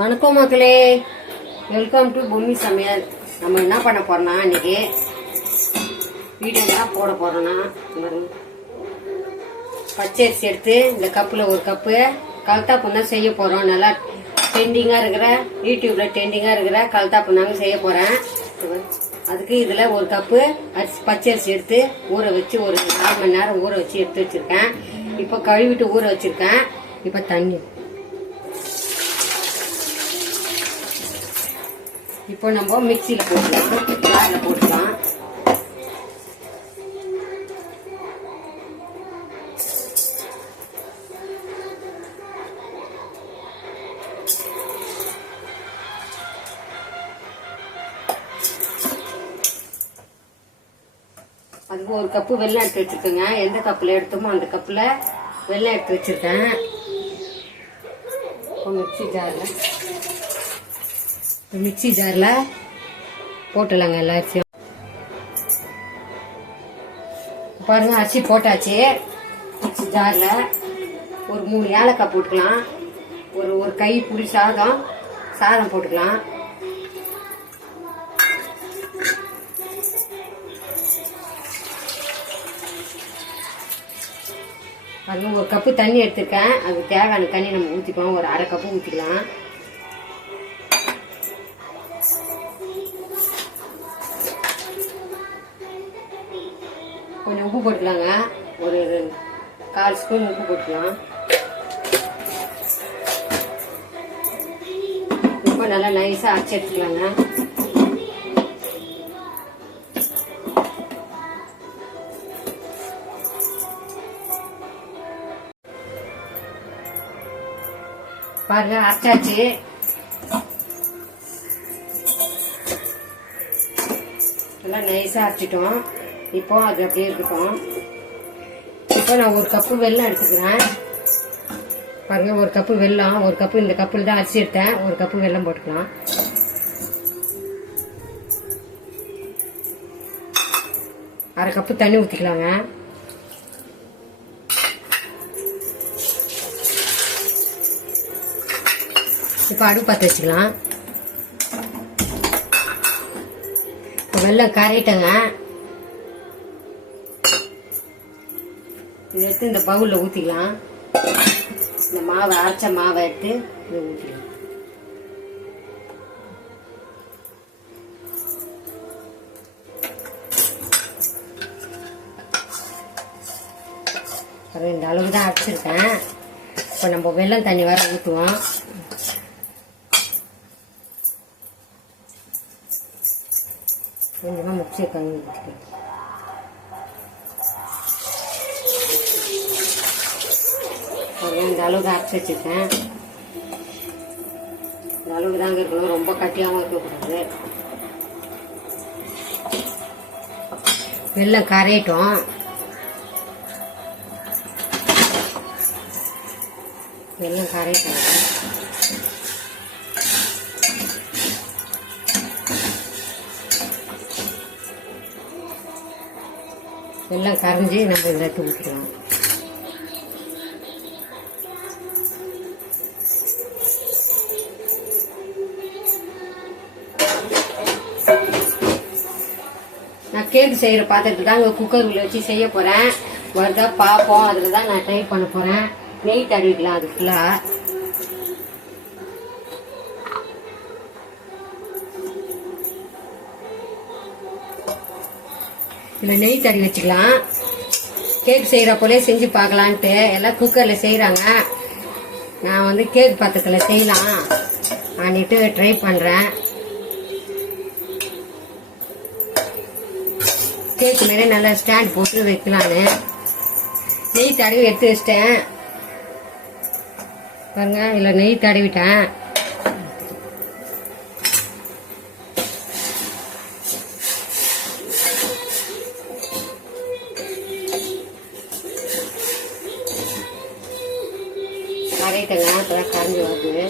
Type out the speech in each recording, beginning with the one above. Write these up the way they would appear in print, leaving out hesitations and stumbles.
வணக்கம் மக்களே, welcome to Bommi சமையல். நம்ம என்ன பண்ண போறோம்னா இன்னைக்கு வீடியோ தான் போட போறோம்னா, பச்சரிசி எடுத்து இந்த கப்புல ஒரு கப்பு கல்தாப்பம் தான் செய்ய போறோம். நல்லா ட்ரெண்டிங்கா இருக்கிற யூடியூப்ல ட்ரெண்டிங்கா இருக்கிற கல்தாப்பம் தாங்க செய்ய போறேன். அதுக்கு இதுல ஒரு கப்பு பச்சரிசி எடுத்து ஊற வச்சு ஒரு 4 மணி நேரம் ஊற வச்சு எடுத்து வச்சிருக்கேன். இப்ப கழுவிட்டு ஊற வச்சிருக்கேன். இப்ப தண்ணி இப்போ நம்ம மிக்சியில் போட்டுக்கலாம், ஜாரில் போட்டுக்கலாம். அதுக்கு ஒரு கப்பு வெல்லம் எடுத்து வச்சிருக்கேங்க. எந்த கப்பில் எடுத்தோமோ அந்த கப்பில் வெல்லம் எடுத்து வச்சிருக்கேன். மிக்சி ஜாரில் போட்டுலாங்க எல்லா அரிசியும். பாருங்க, அரிசி போட்டாச்சு. மிக்சி ஜாரில் ஒரு 3 ஏலக்காய் போட்டுக்கலாம். ஒரு கை புளி சாதம் போட்டுக்கலாம். பாருங்க, ஒரு கப்பு தண்ணி எடுத்துருக்கேன். அது தேவையான தண்ணி நம்ம ஊற்றிக்கலாம். ஒரு 1/2 கப்பு ஊற்றிக்கலாம். கொஞ்சம் உப்பு போட்டுக்கலாங்க. ஒரு 1/4 ஸ்பூன் உப்பு போட்டுக்கலாம். உப்பு நல்லா நைஸாக அரைச்சி எடுத்துக்கலாங்க. பாருங்க, அரைச்சாச்சு. நல்லா நைஸாக அரைச்சிட்டோம். இப்போ அது அப்படியே இருக்கட்டும். இப்போ நான் ஒரு கப்பு வெல்லம் எடுத்துக்கிறேன். பாருங்க, ஒரு கப்பு வெல்லம், ஒரு கப்பு இந்த கப்பில் தான் அரிசி எடுத்தேன். ஒரு கப்பு வெல்லம் போட்டுக்கலாம். அரை கப்பு தண்ணி ஊற்றிக்கலாங்க. இப்போ அடுப்பு பற்ற வச்சுக்கலாம். இப்போ வெல்லம் கரையிட்டங்க. இதை எடுத்து இந்த பவுலில் ஊற்றிக்கலாம். இந்த மாவை அரைச்ச மாவை எடுத்து இதை ஊற்றிக்கலாம். இந்த அளவு தான் அரைச்சிருக்கேன். இப்போ நம்ம வெல்லம் தண்ணி வர ஊற்றுவோம். கொஞ்சமாக மிக்சியை கழுவி ஊற்றிக்கலாம். இந்த அளவுக்கு அரைச்சி வச்சுருக்கேன். இந்த அளவுக்கு தாங்க இருக்கணும், ரொம்ப கட்டியாகவும் இருக்கக்கூடாது. வெல்லம் கரையட்டும். வெல்லம் கரையட்டும். வெல்லம் கரைஞ்சி நம்ம இதை எடுத்து ஊற்றிக்கலாம். நான் கேக் செய்கிற பாத்திரத்தில் தான் இங்கே குக்கரில் வச்சு செய்ய போகிறேன். வருதா பார்ப்போம். அதில் தான் நான் ட்ரை பண்ண போகிறேன். நெய் தடவிக்கலாம். அது ஃபுல்லாக இதில் நெய் தடவி வச்சுக்கலாம். கேக் செய்கிற போலே செஞ்சு பார்க்கலான்ட்டு எல்லாம் குக்கரில் செய்கிறாங்க. நான் வந்து கேக் பாத்திரத்தில் செய்யலாம் அப்படின்ட்டு ட்ரை பண்ணுறேன். கேக்கு மேலே நல்லா ஸ்டாண்ட் போட்டு வைக்கலான்னு நெய் தடவி எடுத்து வச்சிட்டேன். பாருங்க, இதில் நெய் தடவிட்டேன். கரையிட்டங்க. அப்போதான் கரைஞ்சி வருது.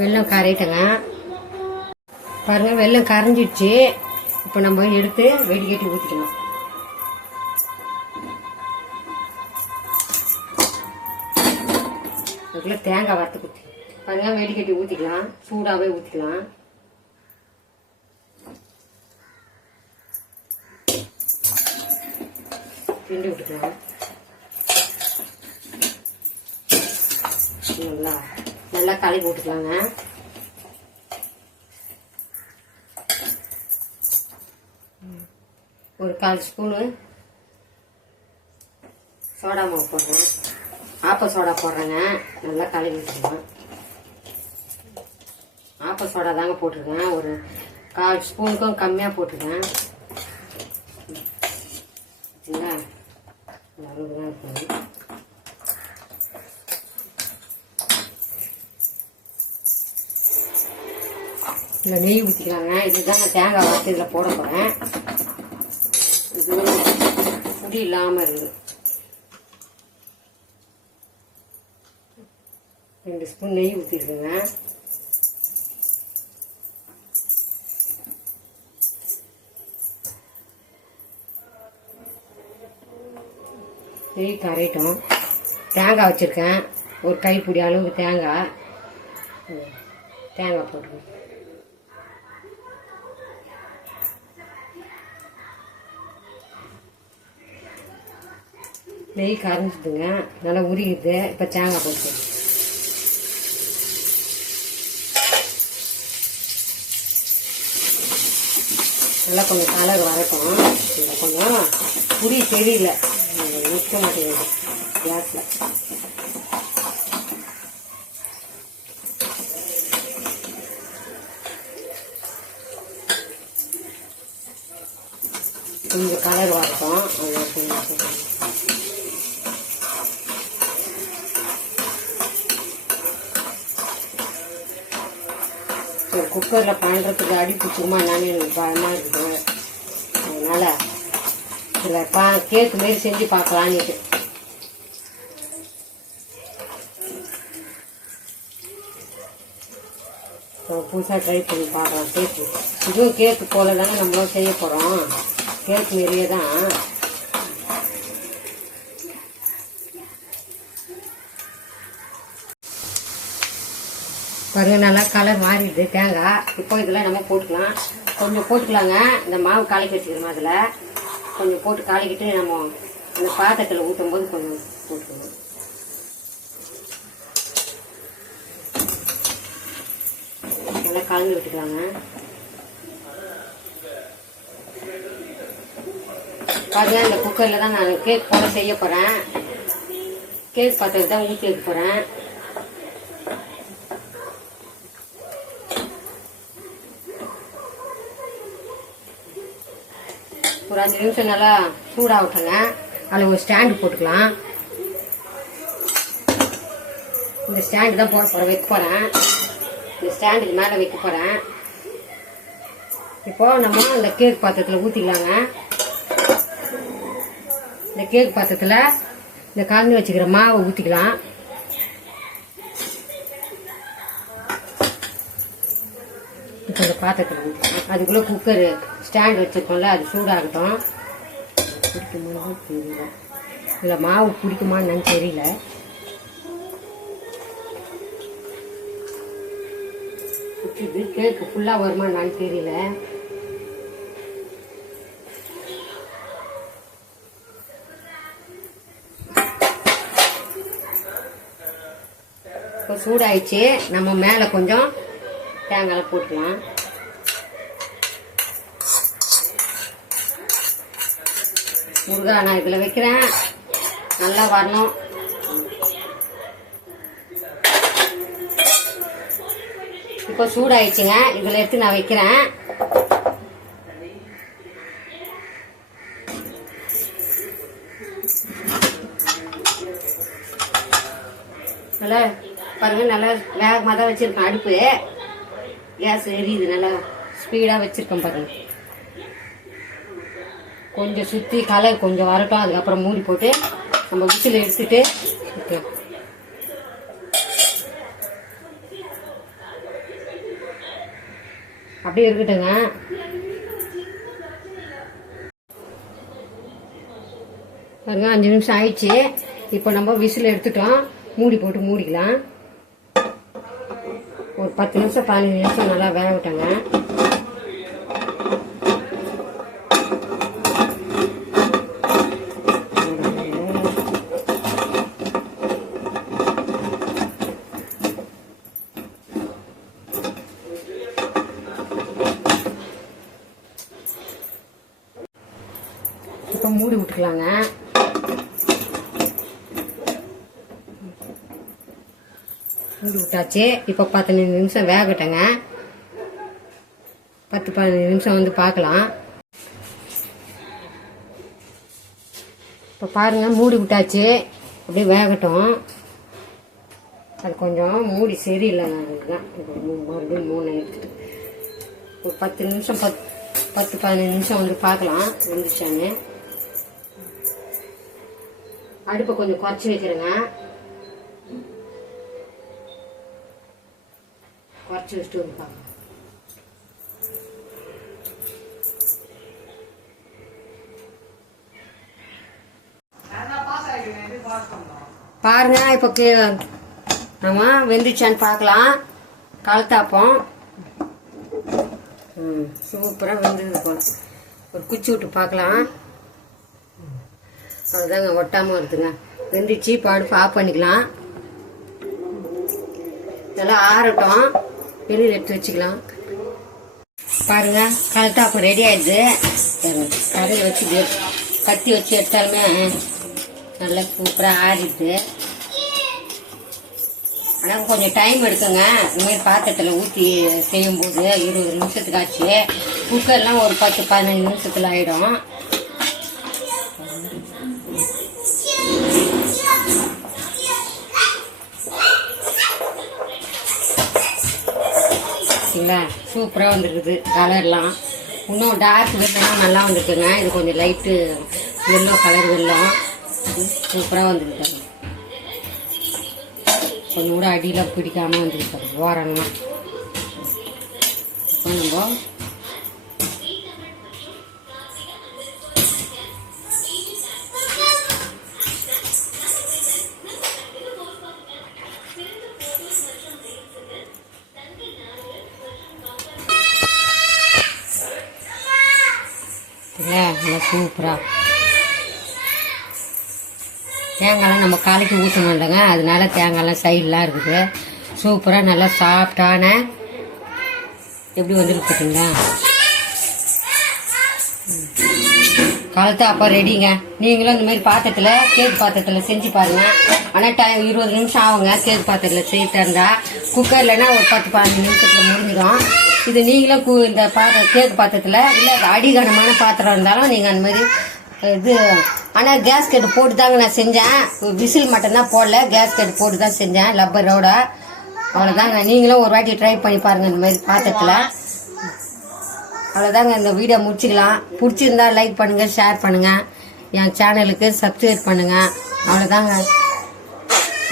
வெல்லம் கரையிட்டங்க பாருங்க, வெல்லம் கரைஞ்சிடுச்சு. இப்போ நம்ம எடுத்து வெடிக்கட்டி ஊற்றிக்கலாம். அதுக்குள்ள தேங்காய் வறுத்து குத்தி பாருங்க, வெடிக்கட்டி ஊற்றிக்கலாம். சூடாகவே ஊற்றிக்கலாம். கிண்டி விட்டுக்கலாம். நல்லா கலக்கி விட்டுக்கலாங்க. ஒரு 1/4 ஸ்பூனு சோடா மாவு போடுறேன். ஆப்ப சோடா போடுறேங்க. நல்லா கலக்கி விட்டுக்கலாம். ஆப்ப சோடா தாங்க போட்டிருக்கேன். ஒரு 1/4 ஸ்பூனுக்கும் கம்மியாக போட்டிருக்கேன். அளவுதான் இருக்கும். இதில் நெய் ஊற்றிக்கலாங்க. இதுதான் நான் தேங்காய் வறுத்து இதில் போட போகிறேன். இது புடி இல்லாமல் இருக்குது. 2 ஸ்பூன் நெய் ஊற்றிருக்குங்க. நெய் கரையிட்டோம். தேங்காய் வச்சுருக்கேன். ஒரு கைப்பிடி அளவுக்கு தேங்காய் போட்டுருக்கேன். நெய் கரைஞ்சிதுங்க. நல்லா உரிக்குது. இப்போ தேங்காய் போட்டு நல்லா கொஞ்சம் கலர் வரட்டும். கொஞ்சம் புடி தெரியல, நிற்க மாட்டேங்குது கேஸில். கொஞ்சம் கலர் வரட்டும். குக்கரில் பண்ணுறதுக்கு அடி பிடிச்சிக்குமா என்னன்னு எனக்கு பயமாக இருக்குது. அதனால் இதில் கேக்கு மாரி செஞ்சு பார்க்கலான்னுட்டு. புதுசாக ட்ரை பண்ணி பார்க்கலாம். கேக்கு இதுவும் கேக்கு போல தானே நம்மளும் செய்ய போகிறோம். கேக்கு மாரியே தான். பாருங்க, நல்லா கலர் மாறிடுது தேங்காய். இப்போ இதில் நம்ம போட்டுக்கலாம். கொஞ்சம் போட்டுக்கலாங்க. இந்த மாவு கலக்கி வச்சுக்கிறோம். அதில் கொஞ்சம் போட்டு கலக்கிட்டு நம்ம அந்த பாத்திரத்தில் ஊற்றும் போது கொஞ்சம் போட்டுக்கணும். நல்லா கலந்து விட்டுக்கலாங்க. பாருங்க, இந்த குக்கரில் தான் நான் கேக் போல செய்ய போகிறேன். கேக் பாத்திரத்தை தான் ஊற்றி வைக்க போகிறேன். ஒரு 5 நிமிஷம் நல்லா சூடாகட்டுங்க. அதில் ஒரு ஸ்டாண்டு போட்டுக்கலாம். இந்த ஸ்டாண்டு தான் வைக்க போகிறேன். இந்த ஸ்டாண்டுக்கு மேலே வைக்க போகிறேன். இப்போ நம்ம இந்த கேக் பாத்திரத்தில் ஊற்றிக்கலாங்க. இந்த கேக் பாத்திரத்தில் இந்த கலந்து வச்சுக்கிற மாவை ஊற்றிக்கலாம். இப்போ இந்த பாத்திரத்தில் ஊற்றிக்கலாம். அதுக்குள்ளே குக்கரு ஸ்டாண்ட் வச்சுருக்கோம்ல, அது சூடாகட்டும். பிடிக்குமான்னு தெரியல. இல்லை மாவு பிடிக்குமான்னு தெரியல. இது கேக்கு ஃபுல்லாக வருமா நான் தெரியல. இப்போ சூடாயிடுச்சு. நம்ம மேலே கொஞ்சம் தேங்காய் போட்டுக்கலாம். முருகா நான் இதில் வைக்கிறேன். நல்லா வரணும். இப்போ சூடாயிடுச்சுங்க. இதில் எடுத்து நான் வைக்கிறேன். நல்லா பாருங்க, நல்லா வேகமாக தான் வச்சுருக்கேன். அடுப்பு கேஸ் எரியுது. நல்லா ஸ்பீடாக வச்சுருக்கேன் பாருங்க. கொஞ்சம் சுற்றி கலர் கொஞ்சம் வரட்டும். அதுக்கப்புறம் மூடி போட்டு நம்ம விசில் எடுத்துட்டு அப்படியே இருக்கட்டுங்க. பாருங்க 5 நிமிஷம் ஆயிடுச்சு. இப்போ நம்ம விசில் எடுத்துட்டோம். மூடி போட்டு மூடிக்கலாம். ஒரு 10 நிமிஷம் 15 நிமிஷம் நல்லா வேக விட்டாங்க. இப்போ மூடி விட்டுக்கலாங்க. மூடி விட்டாச்சு. இப்போ 15 நிமிஷம் வேகட்டங்க. 10-15 நிமிஷம் வந்து பார்க்கலாம். இப்போ பாருங்க மூடி விட்டாச்சு. அப்படியே வேகட்டும். அது கொஞ்சம் மூடி சரியில்லைங்க. மறுபடியும் 3 எடுத்துட்டு ஒரு 10 நிமிஷம் 10-15 நிமிஷம் வந்து பார்க்கலாம் வந்துச்சான்னு. அடுப்பை கொஞ்சம் குறைச்சி வைக்கிறேங்க. குறைச்சி வச்சுட்டு வந்து பார்க்கலாம். பாருங்க இப்போ ஆமா வெந்துச்சான்னு பார்க்கலாம். கலத்தாப்போம் சூப்பராக வெந்தது போல. ஒரு குச்சி விட்டு பார்க்கலாம். அவ்வளோதாங்க, ஒட்டாமல் வருதுங்க. வெந்துச்சு. இப்போ அடுப்பு ஆஃப் பண்ணிக்கலாம். நல்லா ஆறட்டும். வெளியில் எடுத்து வச்சுக்கலாம். பாருங்க கலத்தாப்பம் ரெடி ஆயிடுது. கரையை வச்சு கத்தி வச்சு எடுத்தாலுமே நல்லா சூப்பராக ஆறிடுது. ஆனால் கொஞ்சம் டைம் எடுக்குங்க. இந்த மாதிரி பாத்திரத்தில் ஊற்றி செய்யும்போது 20 நிமிஷத்துக்கு ஆச்சு. குக்கர்லாம் ஒரு 10-15 நிமிஷத்தில் ஆயிடும். சூப்பராக வந்துருக்குது. கலர்லாம் இன்னும் டார்க் வெள்ளம் நல்லா வந்துருக்குங்க. இது கொஞ்சம் லைட்டு எல்லோ கலர் வெள்ளம் சூப்பராக வந்துருக்கு. கொஞ்சம் கூட அடியில் பிடிக்காமல் வந்துருக்காரு ஓரங்களாம். இப்போ நம்ம நல்லா சூப்பராக தேங்காய்லாம் நம்ம காலைக்கு ஊற்றணும் இல்லைங்க. அதனால தேங்காய்லாம் சைடெலாம் இருக்குது. சூப்பராக நல்லா சாஃப்டான எப்படி வந்துருக்கு பார்த்தீங்களா? கலத்தாப்பம் ரெடிங்க. நீங்களும் இந்த மாதிரி பாத்திரத்தில் கேக் பாத்திரத்தில் செஞ்சு பாருங்கள். ஆனால் 20 நிமிஷம் ஆகுங்க கேக் பாத்திரத்தில் செய்யிட்டு இருந்தால். குக்கர்லன்னா ஒரு 10-15 நிமிஷத்தில் முடிஞ்சிடும். இது நீங்களும் இந்த கேக் பாத்திரத்தில் இல்லை அடிகனமான பாத்திரம் இருந்தாலும் நீங்கள் அந்த மாதிரி இது. ஆனால் கேஸ்கெட் போட்டு தாங்க நான் செஞ்சேன். விசில் மட்டும்தான் போடல, கேஸ்கெட் போட்டு தான் செஞ்சேன் லப்பரோட. அவ்வளோதாங்க. நீங்களும் ஒரு வாட்டி ட்ரை பண்ணி பாருங்கள் இந்த மாதிரி பாத்திரத்தில். அவ்வளோதாங்க. இந்த வீடியோ முடிச்சுக்கலாம். பிடிச்சிருந்தா லைக் பண்ணுங்கள், ஷேர் பண்ணுங்கள், என் சேனலுக்கு சப்ஸ்கிரைப் பண்ணுங்கள். அவ்வளோதாங்க.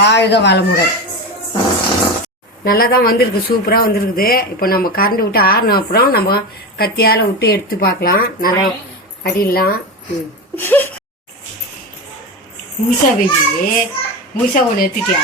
வாழ்க வளமுடன். நல்லா தான் வந்திருக்கு. சூப்பராக வந்துருக்குது. இப்போ நம்ம கரண்டி விட்டு ஆறின அப்புறம் நம்ம கத்தியால் விட்டு எடுத்து பார்க்கலாம். நல்லா அடிலாம் முழுசா வெஜ்ஜி முழுசா ஒன்று எடுத்துட்டியா?